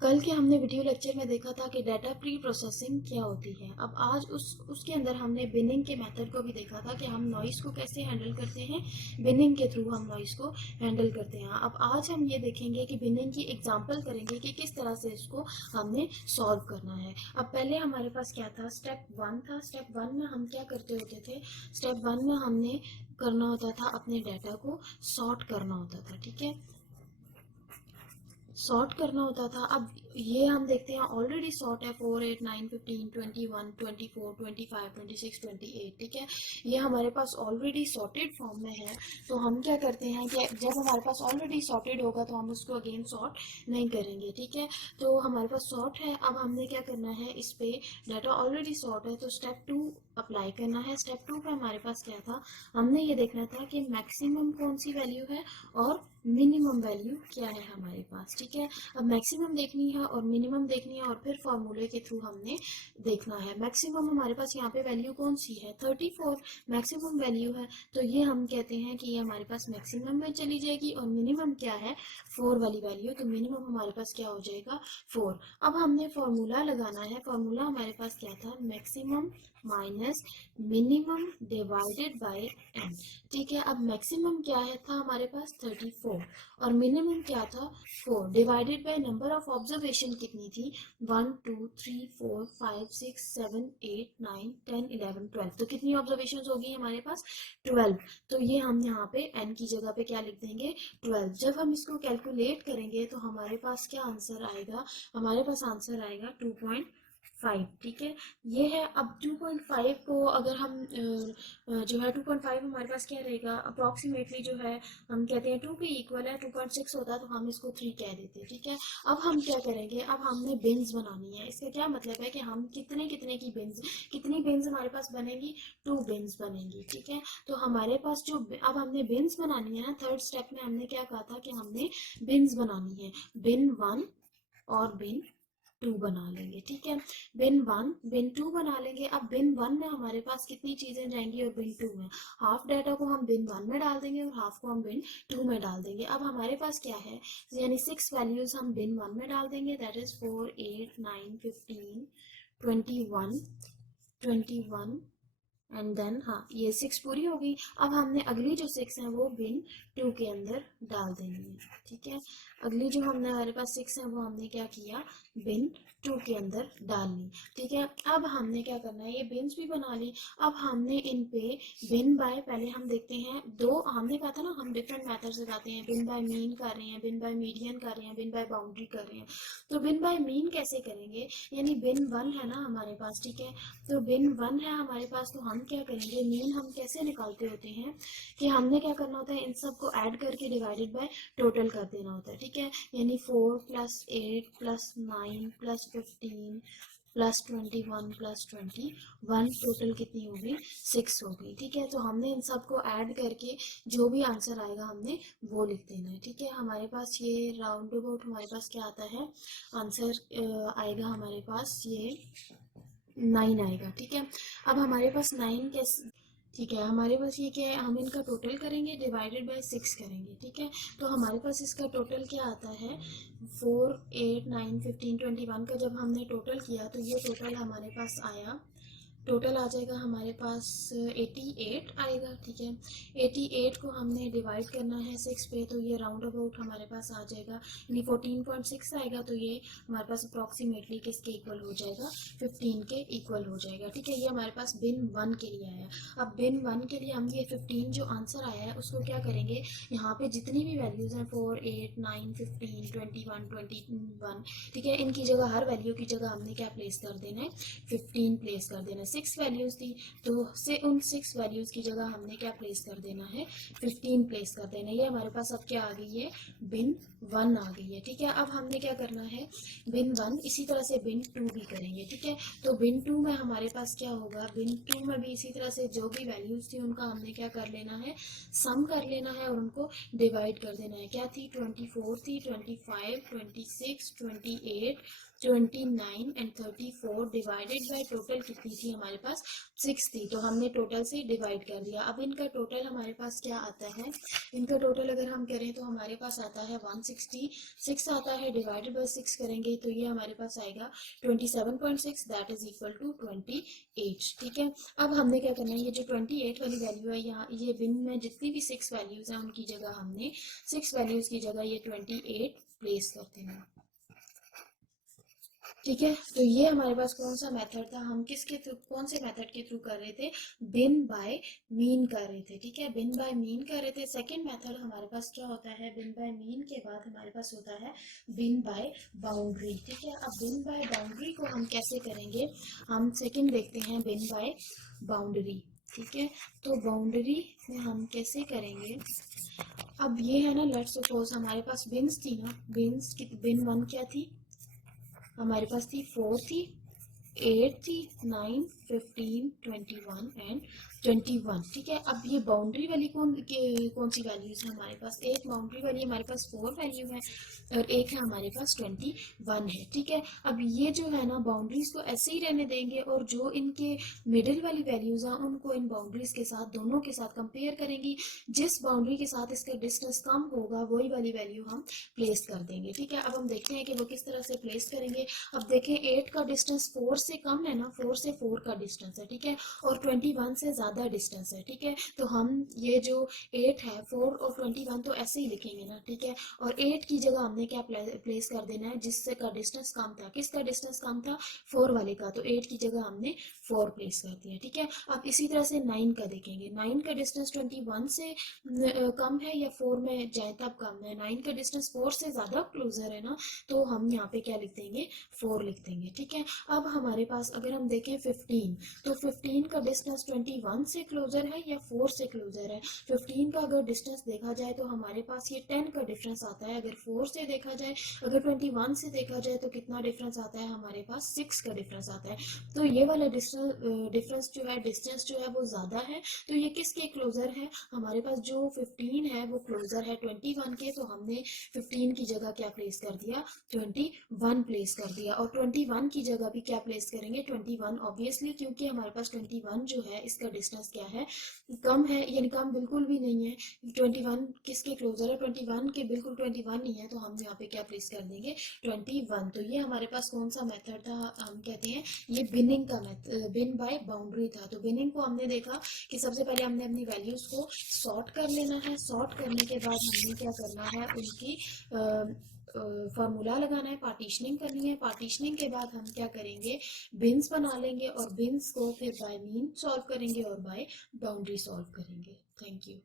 कल के हमने वीडियो लेक्चर में देखा था कि डाटा प्री प्रोसेसिंग क्या होती है। अब आज उसके अंदर हमने बिनिंग के मेथड को भी देखा था कि हम नॉइस को कैसे हैंडल करते हैं। बिनिंग के थ्रू हम नॉइस को हैंडल करते हैं। अब आज हम ये देखेंगे कि बिनिंग की एग्जांपल करेंगे कि किस तरह से इसको हमने सॉल्व करना है। अब पहले हमारे पास क्या था, स्टेप वन था। स्टेप वन में हम क्या करते होते थे, स्टेप वन में हमने करना होता था अपने डाटा को सॉर्ट करना होता था। ठीक है, सॉर्ट करना होता था। अब ये हम देखते हैं ऑलरेडी सॉर्ट है 4, 8, 9, 15, 21, 24, 25, 26, 28। ठीक है, ये हमारे पास ऑलरेडी सॉर्टेड फॉर्म में है। तो हम क्या करते हैं कि जब हमारे पास ऑलरेडी सॉर्टेड होगा तो हम उसको अगेन सॉर्ट नहीं करेंगे। ठीक है, तो हमारे पास सॉर्ट है। अब हमने क्या करना है, इस पे डाटा ऑलरेडी सॉर्ट है तो स्टेप टू अप्लाई करना है। स्टेप टू पे हमारे पास क्या था, हमने ये देखना था कि मैक्सिमम कौन सी वैल्यू है और मिनिमम वैल्यू क्या है हमारे पास। ठीक है, अब मैक्सिमम देखनी है और मिनिमम देखनी है और फिर फॉर्मूले के थ्रू हमने देखना है। मैक्सिमम हमारे पास यहाँ पे वैल्यू कौन सी है, 34 मैक्सिमम वैल्यू है। तो ये हम कहते हैं कि ये हमारे पास मैक्सिमम में चली जाएगी और मिनिमम क्या है, 4 वाली वैल्यू। तो मिनिमम हमारे पास क्या हो जाएगा, 4। अब हमने फॉर्मूला लगाना है। फॉर्मूला हमारे पास क्या था, maximum minus minimum divided by n. ठीक है, अब मैक्सिमम क्या है था हमारे पास 34 और मिनिमम क्या था 4 divided by number of observation कितनी थी, 1 2 3 4 5 6 7 8 9 10 11 12। तो कितनी ऑब्जर्वेशन होगी हमारे पास, 12। तो ये हम यहाँ पे n की जगह पे क्या लिख देंगे, 12। जब हम इसको कैलकुलेट करेंगे तो हमारे पास क्या आंसर आएगा, हमारे पास आंसर आएगा 2.5। ठीक है, ये है। अब 2.5 को अगर हम जो है 2.5 हमारे पास क्या रहेगा, अप्रॉक्सीमेटली जो है हम कहते हैं 2 के इक्वल है। 2.6 होता तो हम इसको 3 कह देते। ठीक है, अब हम क्या करेंगे, अब हमने बिन्स बनानी है। इसका क्या मतलब है कि हम कितने कितने की बिन्स, कितनी बिन्स हमारे पास बनेगी, 2 बिन्स बनेंगी। ठीक है, तो हमारे पास जो अब हमने बिन्स बनानी है ना, थर्ड स्टेप में हमने क्या कहा था कि हमने बिन्स बनानी है। बिन 1 और बिन 2 बना लेंगे। ठीक है, बिन 1 बिन 2 बना लेंगे। अब बिन 1 में हमारे पास कितनी चीजें जाएंगी और बिन 2 में हाफ डाटा को हम बिन 1 में डाल देंगे और हाफ को हम बिन 2 में डाल देंगे। अब हमारे पास क्या है, यानी 6 वैल्यूज हम बिन 1 में डाल देंगे, दैट इज 4 8 9 15 21 21 एंड देन हाँ, ये 6 पूरी हो गई। अब हमने अगली जो 6 है वो बिन 2 के अंदर डाल देनी है। ठीक है, अगली जो हमने हमारे पास 6 है वो हमने क्या किया, बिन 2 के अंदर डाल ली। ठीक है, अब हमने क्या करना है, ये बिन्स भी बना ली। अब हमने इन पे बिन बाय, पहले हम देखते हैं दो, हमने कहा था ना हम डिफरेंट मेथड से जाते हैं, बिन बाय मीन कर रहे हैं, बिन बाय मीडियन कर रहे हैं, बिन बाय बाउंड्री कर रहे हैं। तो बिन बाय मीन कैसे करेंगे, यानी बिन 1 है ना हमारे पास। ठीक है, तो बिन 1 है हमारे पास, तो हम क्या करेंगे, मीन हम कैसे निकालते होते हैं कि हमने क्या करना होता है, इन सब को ऐड करके डिवाइडेड बाय टोटल कर देना होता है। ठीक है, यानी 4 plus 8 plus 9 plus 15 plus 21 plus 21, total कितनी होगी, 6 होगी। ठीक है, तो हमने इन सब को ऐड करके जो भी आंसर आएगा हमने वो लिख देना है। ठीक है, हमारे पास ये राउंड अबाउट हमारे पास क्या आता है, आंसर आएगा हमारे पास ये 9 आएगा। ठीक है, अब हमारे पास 9 कैसे, ठीक है, हमारे पास ये क्या है, हम इनका टोटल करेंगे डिवाइडेड बाय 6 करेंगे। ठीक है, तो हमारे पास इसका टोटल क्या आता है, 4 8 9 15 21 का जब हमने टोटल किया तो ये टोटल हमारे पास आया, टोटल आ जाएगा हमारे पास 88 आएगा। ठीक है, 88 को हमने डिवाइड करना है 6 पे, तो ये राउंड अबाउट हमारे पास आ जाएगा, यानी 14.6 आएगा। तो ये हमारे पास अप्रॉक्सीमेटली किसके इक्वल हो जाएगा, 15 के इक्वल हो जाएगा। ठीक है, ये हमारे पास बिन 1 के लिए आया। अब बिन 1 के लिए हम ये 15 जो आंसर आया है उसको क्या करेंगे, यहाँ पे जितनी भी वैल्यूज हैं 4 8 9 15 21 21, ठीक है, इनकी जगह हर वैल्यू की जगह हमने क्या प्लेस कर देना है, 15 प्लेस कर देना है। 6 वैल्यूज थी तो से उन 6 वैल्यूज की जगह हमने क्या प्लेस कर देना है, 15 प्लेस कर देना है। ये हमारे पास अब क्या आ गई है, बिन 1 आ गई है। ठीक है, अब हमने क्या करना है, बिन 1 इसी तरह से बिन 2 भी करेंगे। ठीक है, तो बिन 2 में हमारे पास क्या होगा, बिन 2 में भी इसी तरह से जो भी वैल्यूज थी उनका हमने क्या कर लेना है, सम कर लेना है और उनको डिवाइड कर देना है। क्या थी, 24 थी, 25 26 28 29 एंड 34 डिवाइडेड बाय टोटल कितनी थी हमारे पास 6 थी, तो हमने टोटल से डिवाइड कर दिया। अब इनका टोटल हमारे पास क्या आता है, इनका टोटल अगर हम करें तो हमारे पास आता है 166 आता है, डिवाइडेड बाय 6 करेंगे तो ये हमारे पास आएगा 27.6, दैट इज इक्वल टू 28। ठीक है, अब हमने क्या करना है, ये जो 28 वाली वैल्यू है यहाँ, ये बिन में जितनी भी 6 वैल्यूज हैं उनकी जगह हमने 6 वैल्यूज की जगह ये 28 प्लेस करते हैं। ठीक है, तो ये हमारे पास कौन सा मेथड था, हम किसके थ्रू, कौन से मेथड के थ्रू कर रहे थे, बिन बाय मीन कर रहे थे। ठीक है, बिन बाय मीन कर रहे थे। सेकंड मेथड हमारे पास क्या होता है, बिन बाय मीन के बाद हमारे पास होता है बिन बाय बाउंड्री। ठीक है, अब बिन बाय बाउंड्री को हम कैसे करेंगे, हम सेकंड देखते हैं बिन बाय बाउंड्री। ठीक है, तो बाउंड्री में हम कैसे करेंगे, अब ये है ना, लेट्स सपोज हमारे पास बिन्स थी ना, बिन्स की बिन 1 क्या थी हमारे पास, थी 4 थी, 8 थी, 9, 15, 21 एंड 21। ठीक है, अब ये बाउंड्री वाली कौन सी वैल्यूज है हमारे पास, एक बाउंड्री वाली हमारे पास 4 वैल्यू है और एक है हमारे पास 21 है। ठीक है, अब ये जो है ना बाउंड्रीज को ऐसे ही रहने देंगे और जो इनके मिडिल वाली वैल्यूज हैं उनको इन बाउंड्रीज के साथ, दोनों के साथ कंपेयर करेंगी, जिस बाउंड्री के साथ इसका डिस्टेंस कम होगा वही वाली वैल्यू हम प्लेस कर देंगे। ठीक है, अब हम देखते हैं कि वो किस तरह से प्लेस करेंगे। अब देखें 8 का डिस्टेंस 4 से कम है ना, 4 से 4 का डिस्टेंस है। ठीक है, और 21 से ज्यादा डिस्टेंस है। ठीक है, तो हम ये जो 8 है, 4 और 21 तो ऐसे ही लिखेंगे ना। ठीक है, और 8 की जगह हमने क्या प्लेस कर देना है, जिससे का डिस्टेंस कम था, किसका डिस्टेंस कम था, 4 वाले का, तो 8 की जगह हमने 4 प्लेस कर दिया। ठीक है, अब इसी तरह से 9 का देखेंगे, 9 का डिस्टेंस 21 से कम है या 4 में जाए तब कम है, 9 का डिस्टेंस 4 से ज्यादा क्लोजर है ना, तो हम यहाँ पे क्या लिख देंगे, 4 लिख देंगे। ठीक है, अब हमारे पास अगर हम देखें 15, तो 15 का डिस्टेंस 21 से क्लोजर है या 4 से क्लोजर है, 15 का अगर डिस्टेंस देखा जाए तो हमारे पास ये 10 का डिफरेंस आता है, अगर 4 से देखा जाए, अगर 21 से देखा जाए तो कितना डिफरेंस आता है हमारे पास, 6 का डिफरेंस आता है। तो ये वाला डिफरेंस जो है, डिस्टेंस जो है वो ज्यादा है, तो ये किसके क्लोजर है, हमारे पास जो 15 है वो क्लोजर है 21 के, तो हमने 15 की जगह क्या प्लेस कर दिया, 21 प्लेस कर दिया। और 21 की जगह भी क्या प्लेस करेंगे, 21 ऑब्वियसली, क्योंकि हमारे पास 21 जो है इसका डिस्टेंस क्या है, कम है, यानी कम बिल्कुल भी नहीं है। 21 किसके क्लोजर है, 21 के बिल्कुल 21 नहीं है, तो हम यहाँ पे क्या प्लेस कर देंगे, 21। तो ये हमारे पास कौन सा मेथड था, हम कहते हैं ये बिनिंग का मेथड, बिन बाय बाउंड्री था। तो बिनिंग को हमने देखा कि सबसे पहले हमने अपनी वैल्यूज को सॉर्ट कर लेना है, सॉर्ट करने के बाद हमने क्या करना है, उनकी फार्मूला लगाना है, पार्टीशनिंग करनी है, पार्टीशनिंग के बाद हम क्या करेंगे, बिन्स बना लेंगे और बिन्स को फिर बाय मीन सॉल्व करेंगे और बाय बाउंड्री सॉल्व करेंगे। Thank you.